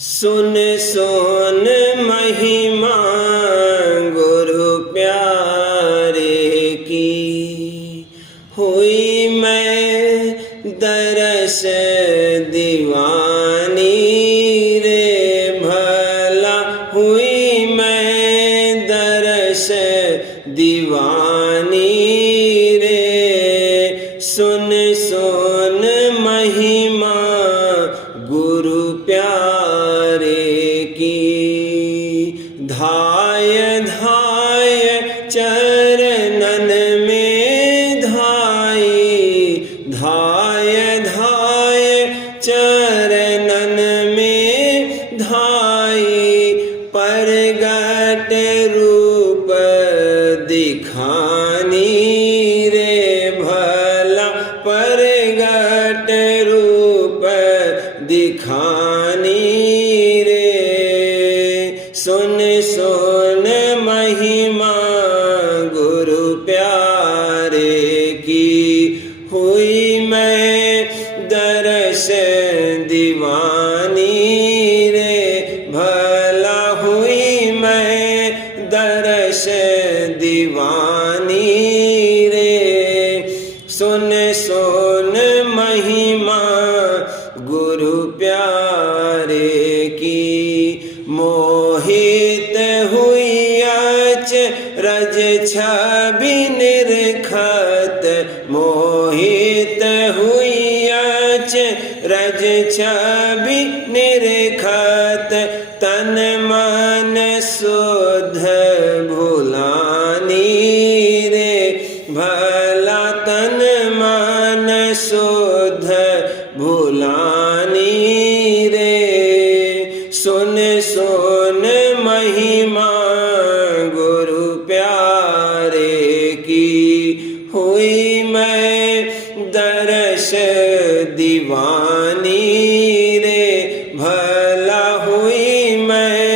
सुन सुन महिमा गुरु प्यारे की, हुई मैं दरस दीवानी रे भला, हुई मैं दरस दीवानी रे। सुन सुन महिमा गुरु प्यारे की, धाय धाय चरणन में धाई, धाय धाय चरणन में धाई, परगट रूप दिखानी रे भला, परगट रूप दिखानी रे। सुन सुन महिमा गुरु प्यारे की, हुई मैं दरस दीवानी रे भला, हुई मैं दरस दीवानी रे। सुन सुन महिमा गुरु प्यारे की, मोहित हुई अचरज छवि निरखत, मोहित हुई अचरज छवि निरखत, तन मन शुद्ध भुलानी रे भला, तन मन शुद्ध भुलानी रे। सुन सुन महिमा गुरु प्यारे की, हुई मैं दरस दीवानी रे भला, हुई मैं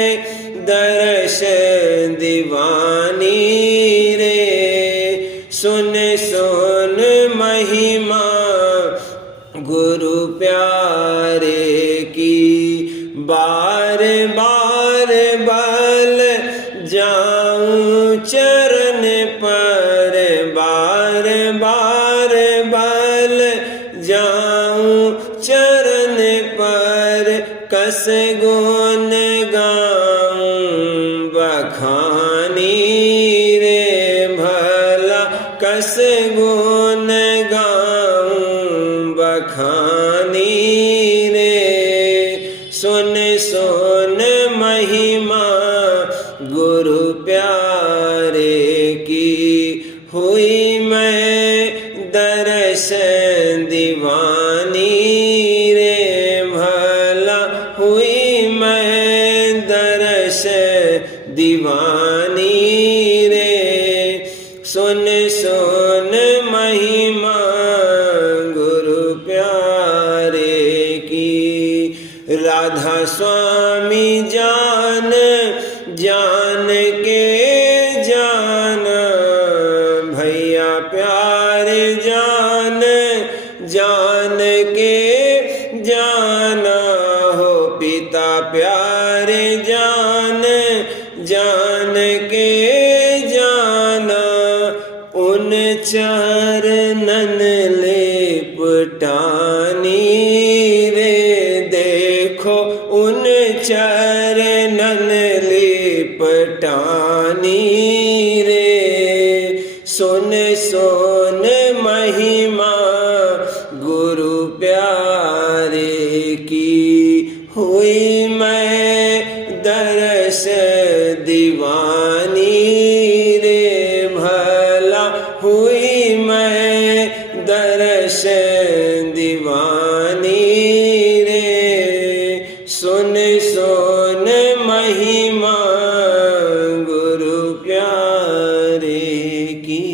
दरस दीवानी रे। सुन सुन महिमा गुरु प्यारे की, बार बार बल जाऊं चरण पर, बार बार बल जाऊं चरण पर, कस गुण गाऊं बखानी रे भला, कस गुण गाऊं बखानी रे। सुन सुन महिमा गुरु प्यारे की, हुई मैं दरस दीवानी रे भला, हुई मैं दरस दीवानी रे। सुन सुन महिमा गुरु प्यारे की, राधा स्वामी जान जान के जाना, भैया प्यार जान जान के जाना हो, पिता प्यार जान जान के जाना, उन चरणन लिपटानी रे देखो, उन चरणन लिपटानी रे। सुन सुन महिमा गुरु प्यारे की, हुई मैं दरस दीवानी रे भला, हुई मैं दरस दीवानी रे। सुन सुन महिमा गुरु प्यारे की।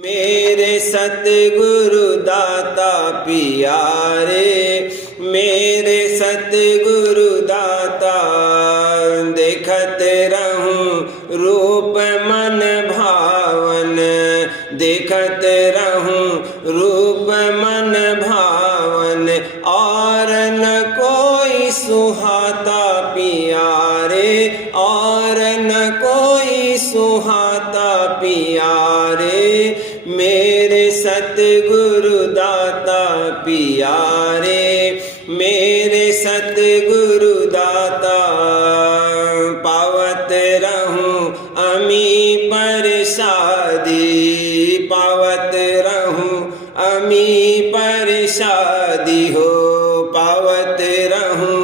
मेरे सतगुरु दाता प्यारे, मेरे सतगुरु दाता, देखत रहूं रूप मन भावन, देखत रहूं और न कोई सुहाता पिया रे, मेरे सतगुरु दाता पिया रे, मेरे सतगुरु दाता। पावत रहूं अमी परसादी, पावत रहूं अमी परसादी हो, पावत रहूं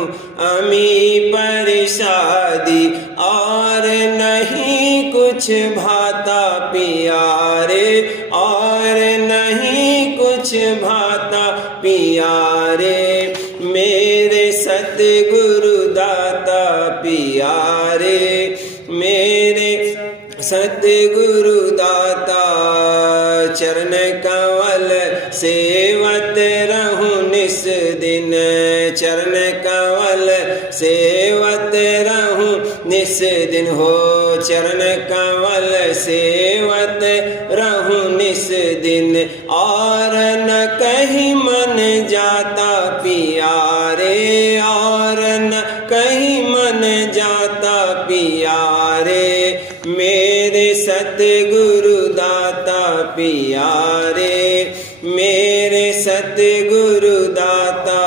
अमी परसादी। और नहीं कुछ भाता पिया रे, और नहीं कुछ भाता पिया रे, मेरे सतगुरु दाता पिया रे, मेरे सतगुरु दाता। चरण कमल सेवत रहूं निस दिन, चरण कमल सेवत रहूं निस दिन हो, चरण कमल सेवत रहूं निस दिन। और न कहीं मन जाता पिया रे, और न कहीं मन जाता पिया रे, मेरे सतगुरु दाता पिया रे, मेरे सतगुरु दाता।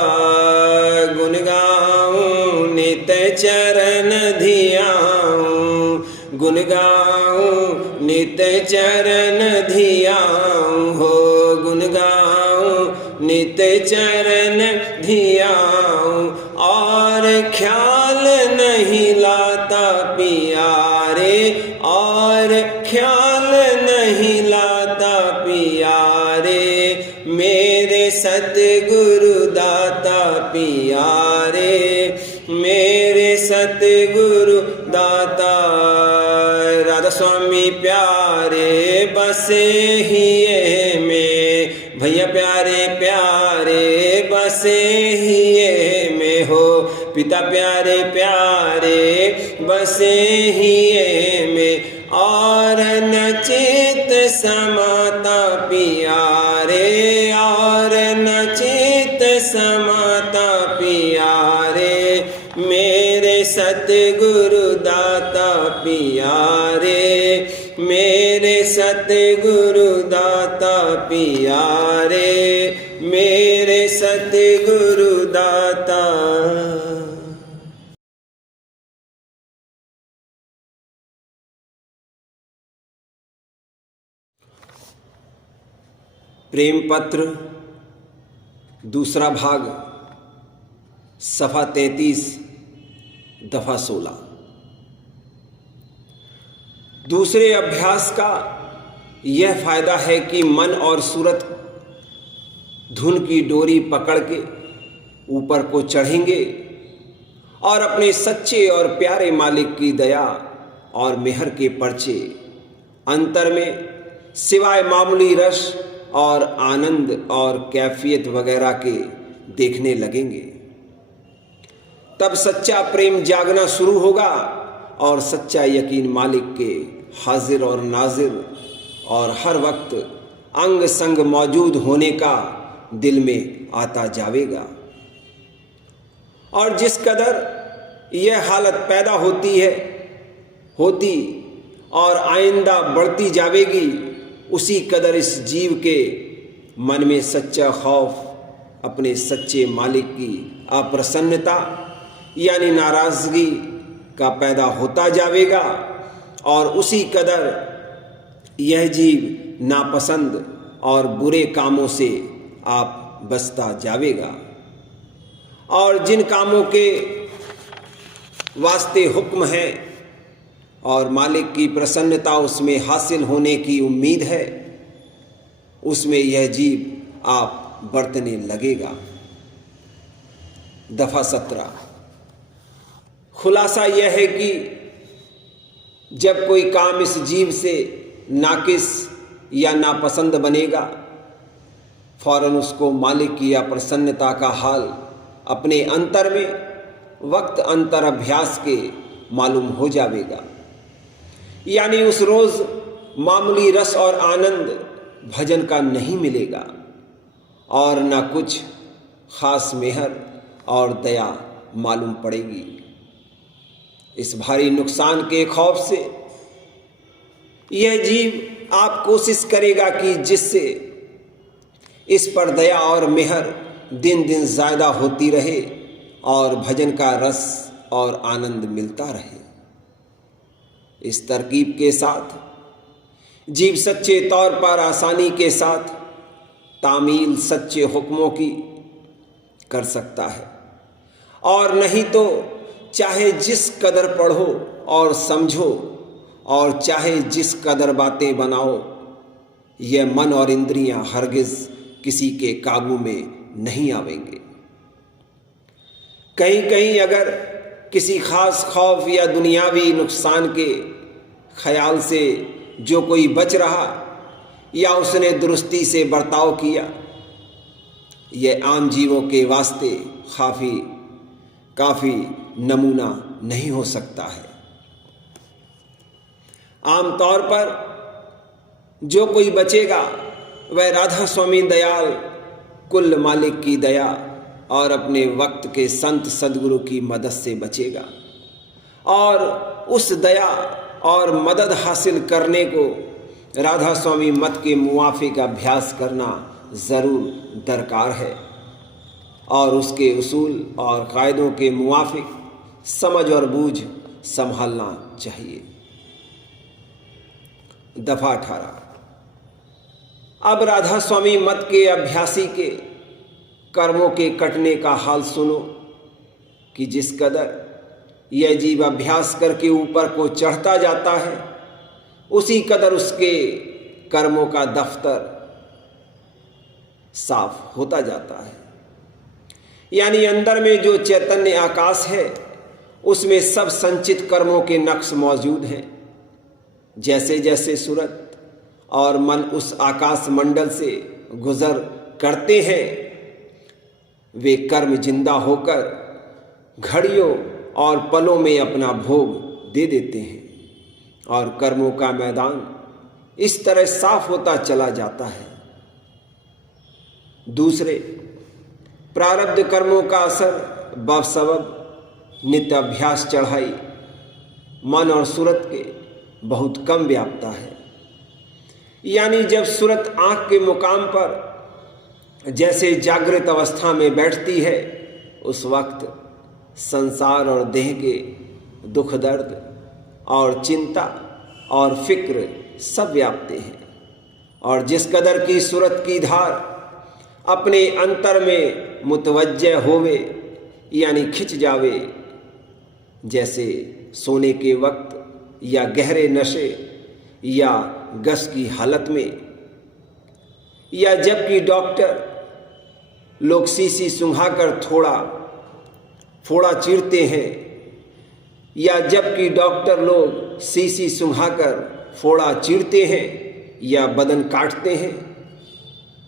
गुण गाऊं नित चरण धियाऊं, गुण गाऊं नित चरण धियाऊं हो, गुण गाऊं नित चरण धियाऊं। और ख्याल नहीं लाता पिया रे, और ख्याल नहीं लाता पिया रे, मेरे सतगुरु दाता पिया रे, मेरे सतगुरु दाता। राधा स्वामी प्यारे बसे हिये में, भैया प्यारे प्यारे बसे हिये में हो, पिता प्यारे प्यारे बसे हिये में। और न चित समाता पिया रे, और न चित समाता पिया रे, मेरे सतगुरु दाता पिया रे, मेरे सतगुरु दाता पिया रे, मेरे सतगुरु दाता। प्रेम पत्र दूसरा भाग, सफ़ा 33 दफ़ा 16। दूसरे अभ्यास का यह फायदा है कि मन और सूरत धुन की डोरी पकड़ के ऊपर को चढ़ेंगे और अपने सच्चे और प्यारे मालिक की दया और मेहर के पर्चे अंतर में सिवाय मामूली रस और आनंद और कैफियत वगैरह के देखने लगेंगे। तब सच्चा प्रेम जागना शुरू होगा और सच्चा यकीन मालिक के हाजिर और नाजिर और हर वक्त अंग संग मौजूद होने का दिल में आता जावेगा। और जिस कदर यह हालत पैदा होती और आइंदा बढ़ती जावेगी, उसी कदर इस जीव के मन में सच्चा खौफ, अपने सच्चे मालिक की अप्रसन्नता यानी नाराज़गी का पैदा होता जावेगा। और उसी कदर यह जीव नापसंद और बुरे कामों से आप बचता जावेगा। और जिन कामों के वास्ते हुक्म है और मालिक की प्रसन्नता उसमें हासिल होने की उम्मीद है, उसमें यह जीव आप बरतने लगेगा। दफ़ा 17। खुलासा यह है कि जब कोई काम इस जीव से नाकिस या नापसंद बनेगा, फौरन उसको मालिक की अप्रसन्नता का हाल अपने अंतर में वक्त अंतर अभ्यास के मालूम हो जाएगा। यानी उस रोज़ मामूली रस और आनंद भजन का नहीं मिलेगा और न कुछ खास मेहर और दया मालूम पड़ेगी। इस भारी नुकसान के खौफ से यह जीव आप कोशिश करेगा कि जिससे इस पर दया और मेहर दिन दिन ज़्यादा होती रहे और भजन का रस और आनंद मिलता रहे। इस तरकीब के साथ जीव सच्चे तौर पर आसानी के साथ तामील सच्चे हुक्मों की कर सकता है, और नहीं तो चाहे जिस कदर पढ़ो और समझो और चाहे जिस कदर बातें बनाओ, यह मन और इंद्रियां हरगिज किसी के काबू में नहीं आवेंगे। कहीं कहीं अगर किसी खास खौफ या दुनियावी नुकसान के ख्याल से जो कोई बच रहा या उसने दुरुस्ती से बर्ताव किया, यह आम जीवों के वास्ते काफ़ी नमूना नहीं हो सकता है। आमतौर पर जो कोई बचेगा वह राधा स्वामी दयाल कुल मालिक की दया और अपने वक्त के संत सदगुरु की मदद से बचेगा, और उस दया और मदद हासिल करने को राधा स्वामी मत के मुवाफिक अभ्यास करना ज़रूर दरकार है, और उसके उसूल और कायदों के मुवाफिक समझ और बूझ संभालना चाहिए। दफा 18। अब राधा स्वामी मत के अभ्यासी के कर्मों के कटने का हाल सुनो कि जिस कदर यह जीव अभ्यास करके ऊपर को चढ़ता जाता है, उसी कदर उसके कर्मों का दफ्तर साफ होता जाता है। यानी अंदर में जो चैतन्य आकाश है उसमें सब संचित कर्मों के नक्श मौजूद हैं। जैसे जैसे सूरत और मन उस आकाश मंडल से गुजर करते हैं, वे कर्म जिंदा होकर घड़ियों और पलों में अपना भोग दे देते हैं, और कर्मों का मैदान इस तरह साफ होता चला जाता है। दूसरे प्रारब्ध कर्मों का असर बसबब नित्य अभ्यास चढ़ाई मन और सूरत के बहुत कम व्यापता है। यानी जब सूरत आँख के मुकाम पर जैसे जागृत अवस्था में बैठती है, उस वक्त संसार और देह के दुख दर्द और चिंता और फिक्र सब व्यापते हैं, और जिस कदर की सूरत की धार अपने अंतर में मुतवज्जह होवे यानी खिंच जावे, जैसे सोने के वक्त या गहरे नशे या गश की हालत में, या जबकि डॉक्टर लोग शीशी सुंघाकर थोड़ा फोड़ा चीरते हैं, या जबकि डॉक्टर लोग शीशी सुंघाकर फोड़ा चीरते हैं या बदन काटते हैं,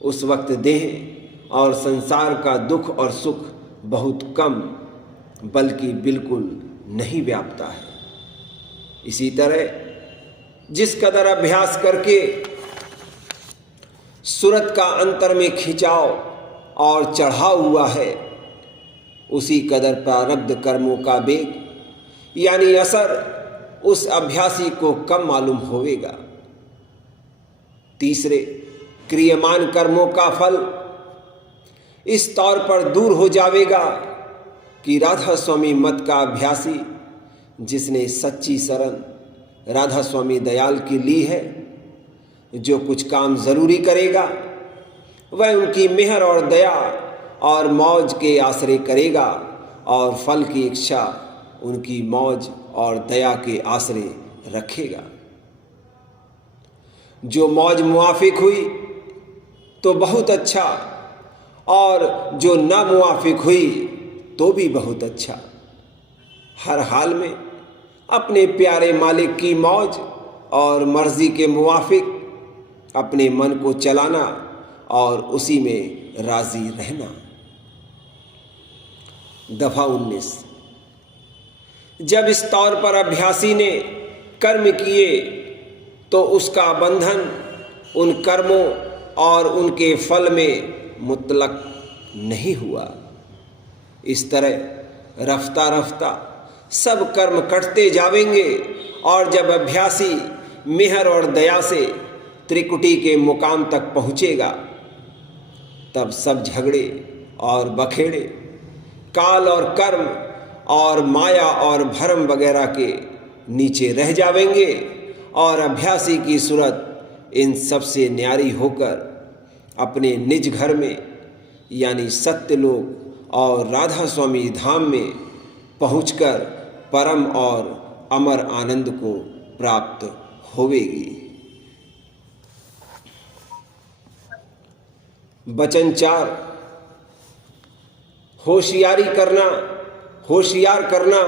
उस वक्त देह और संसार का दुख और सुख बहुत कम बल्कि बिल्कुल नहीं व्यापता है। इसी तरह जिस कदर अभ्यास करके सूरत का अंतर में खिंचाव और चढ़ाव हुआ है, उसी कदर प्रारब्ध कर्मों का वेग यानी असर उस अभ्यासी को कम मालूम होवेगा। तीसरे क्रियमान कर्मों का फल इस तौर पर दूर हो जाएगा कि राधा स्वामी मत का अभ्यासी जिसने सच्ची शरण राधा स्वामी दयाल की ली है, जो कुछ काम जरूरी करेगा वह उनकी मेहर और दया और मौज के आश्रय करेगा, और फल की इच्छा उनकी मौज और दया के आश्रय रखेगा। जो मौज मुआफिक हुई तो बहुत अच्छा, और जो ना मुआफिक हुई तो भी बहुत अच्छा। हर हाल में अपने प्यारे मालिक की मौज और मर्जी के मुवाफिक अपने मन को चलाना और उसी में राजी रहना। दफा 19। जब इस तौर पर अभ्यासी ने कर्म किए तो उसका बंधन उन कर्मों और उनके फल में मुतलक नहीं हुआ। इस तरह रफ्ता रफ्ता सब कर्म कटते जावेंगे और जब अभ्यासी मेहर और दया से त्रिकुटी के मुकाम तक पहुँचेगा तब सब झगड़े और बखेड़े, काल और कर्म और माया और भरम वगैरह के नीचे रह जावेंगे और अभ्यासी की सूरत इन सब से न्यारी होकर अपने निज घर में यानी सत्यलोक और राधा स्वामी धाम में पहुंचकर परम और अमर आनंद को प्राप्त होवेगी। वचन 4, होशियार करना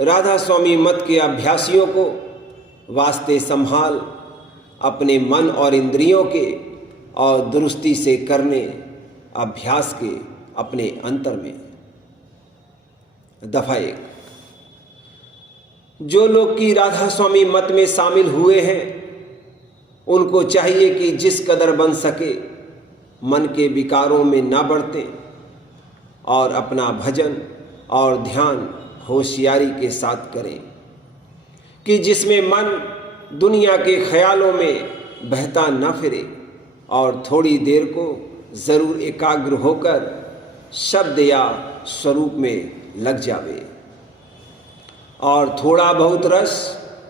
राधा स्वामी मत के अभ्यासियों को वास्ते संभाल अपने मन और इंद्रियों के और दुरुस्ती से करने अभ्यास के अपने अंतर में। दफा 1, जो लोग की राधा स्वामी मत में शामिल हुए हैं उनको चाहिए कि जिस कदर बन सके मन के विकारों में ना बढ़ते और अपना भजन और ध्यान होशियारी के साथ करें कि जिसमें मन दुनिया के ख्यालों में बहता न फिरे और थोड़ी देर को ज़रूर एकाग्र होकर शब्द या स्वरूप में लग जावे और थोड़ा बहुत रस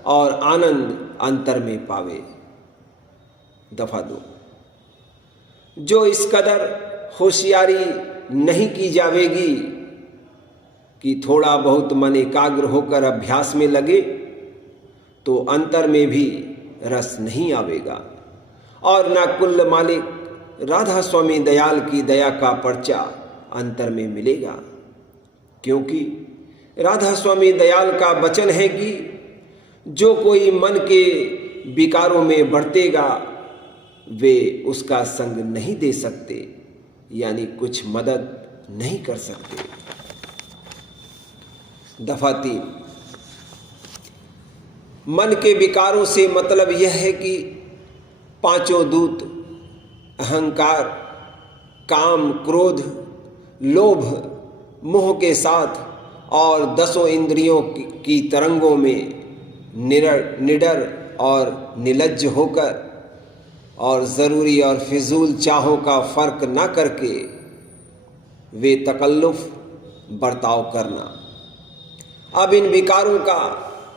और आनंद अंतर में पावे। दफा 2, जो इस कदर होशियारी नहीं की जावेगी कि थोड़ा बहुत मन एकाग्र होकर अभ्यास में लगे तो अंतर में भी रस नहीं आवेगा और ना कुल मालिक राधा स्वामी दयाल की दया का पर्चा अंतर में मिलेगा, क्योंकि राधा स्वामी दयाल का वचन है कि जो कोई मन के विकारों में बढ़तेगा वे उसका संग नहीं दे सकते यानी कुछ मदद नहीं कर सकते। दफा 3, मन के विकारों से मतलब यह है कि पांचों दूत अहंकार, काम, क्रोध, लोभ, मोह के साथ और 10 इंद्रियों की तरंगों में निडर और निलज्ज होकर और ज़रूरी और फिजूल चाहों का फर्क ना करके वे तकल्लुफ बर्ताव करना। अब इन विकारों का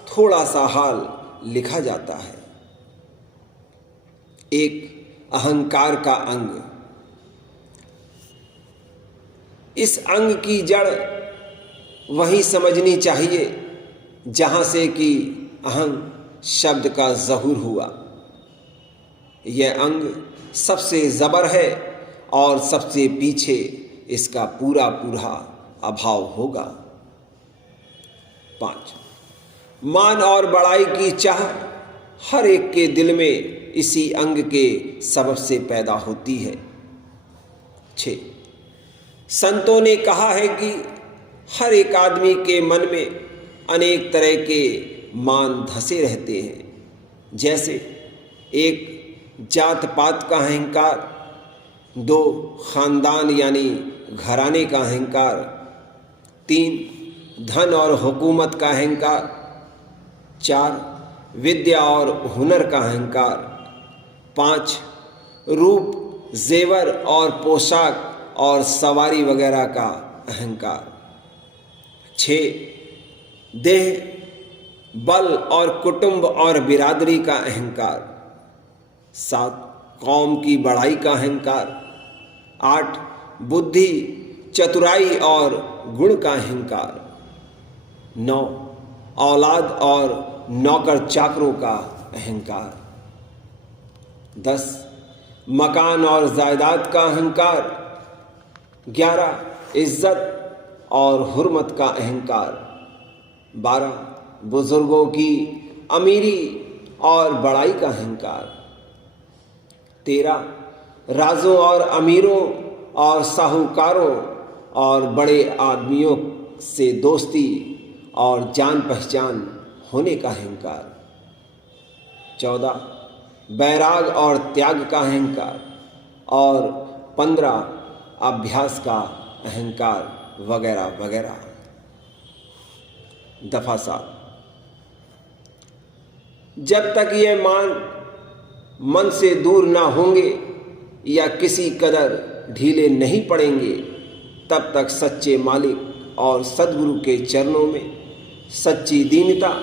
थोड़ा सा हाल लिखा जाता है। 1, अहंकार का अंग। इस अंग की जड़ वहीं समझनी चाहिए जहां से कि अहं शब्द का ज़हूर हुआ। यह अंग सबसे ज़बर है और सबसे पीछे इसका पूरा अभाव होगा। 5, मान और बड़ाई की चाह हर एक के दिल में इसी अंग के सबब से पैदा होती है। 6, संतों ने कहा है कि हर एक आदमी के मन में अनेक तरह के मान धसे रहते हैं, जैसे 1, जात पात का अहंकार, 2, खानदान यानी घराने का अहंकार, 3, धन और हुकूमत का अहंकार, 4, विद्या और हुनर का अहंकार, 5, रूप, जेवर और पोशाक और सवारी वगैरह का अहंकार, 6, देह, बल और कुटुंब और बिरादरी का अहंकार, 7, कौम की बढ़ाई का अहंकार, 8, बुद्धि, चतुराई और गुण का अहंकार, 9, औलाद और नौकर चाकरों का अहंकार, 10, मकान और जायदाद का अहंकार, 11, इज्जत और हुर्मत का अहंकार, 12, बुजुर्गों की अमीरी और बड़ाई का अहंकार, 13, राजों और अमीरों और साहूकारों और बड़े आदमियों से दोस्ती और जान पहचान होने का अहंकार, 14, बैराग और त्याग का अहंकार और 15, अभ्यास का अहंकार वगैरह वगैरह। दफा 7। जब तक ये मन से दूर ना होंगे या किसी कदर ढीले नहीं पड़ेंगे, तब तक सच्चे मालिक और सद्गुरु के चरणों में सच्ची दीनता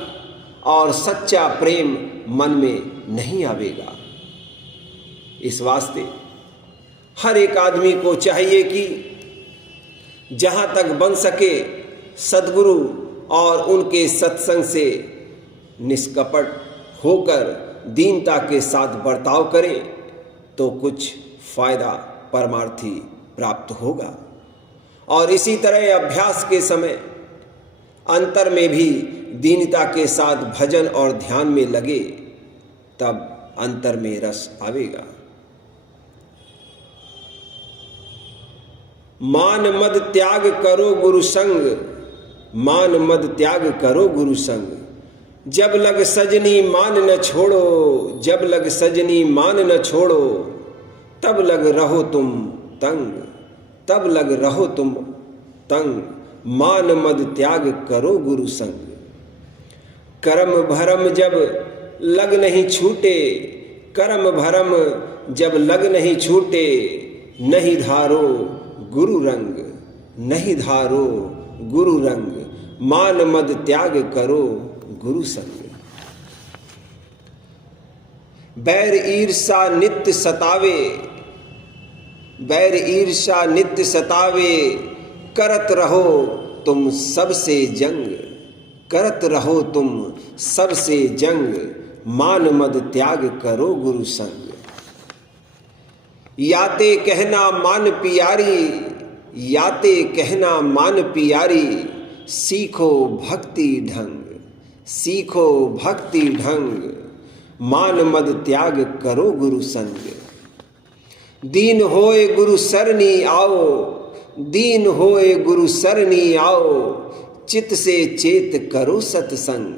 और सच्चा प्रेम मन में नहीं आवेगा। इस वास्ते हर एक आदमी को चाहिए कि जहाँ तक बन सके सद्गुरु और उनके सत्संग से निष्कपट होकर दीनता के साथ बर्ताव करें तो कुछ फायदा परमार्थी प्राप्त होगा। और इसी तरह अभ्यास के समय अंतर में भी दीनता के साथ भजन और ध्यान में लगे, तब अंतर में रस आवेगा। मान मद त्याग करो गुरु संग, मान मद त्याग करो गुरु संग। जब लग सजनी मान न छोड़ो, जब लग सजनी मान न छोड़ो। तब लग रहो तुम तंग, तब लग रहो तुम तंग। मान मद त्याग करो गुरु संग। कर्म भरम जब लग नहीं छूटे, कर्म भरम जब लग नहीं छूटे। नहीं धारो गुरु रंग, नहीं धारो गुरु रंग। मान मद त्याग करो गुरु संग। बैर ईर्षा नित्य सतावे, बैर ईर्षा नित्य सतावे। करत रहो तुम सबसे जंग, करत रहो तुम सबसे जंग। मान मद त्याग करो गुरु संग। याते कहना मान पियारी, याते कहना मान पियारी। सीखो भक्ति ढंग, सीखो भक्ति ढंग। मान मद त्याग करो गुरु संग। दीन होए गुरु सरनी आओ, दीन होए गुरु सरनी आओ। चित से चेत करो सत्संग,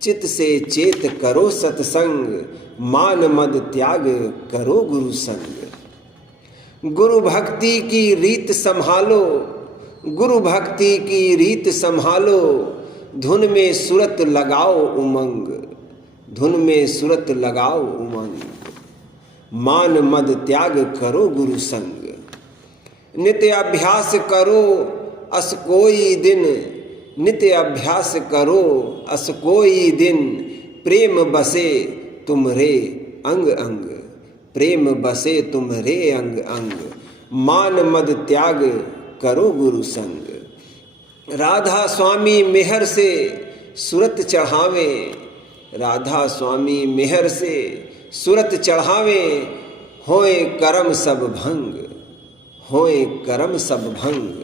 चित से चेत करो सत्संग। मान मद त्याग करो गुरु संग। गुरु भक्ति की रीत संभालो, गुरु भक्ति की रीत संभालो। धुन में सुरत लगाओ उमंग, धुन में सुरत लगाओ उमंग। मान मद त्याग करो गुरु संग। नित्य अभ्यास करो अस कोई दिन, नित्य अभ्यास करो अस कोई दिन। प्रेम बसे तुम्हरे अंग अंग, प्रेम बसे तुम्हरे अंग अंग। मान मद त्याग करो गुरु संग। राधा स्वामी मेहर से सुरत चढ़ावे, राधा स्वामी मेहर से सुरत चढ़ावे। होए करम सब भंग, होए करम सब भंग।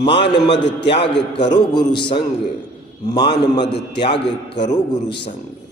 मान मद त्याग करो गुरु संग, मान मद त्याग करो गुरु संग।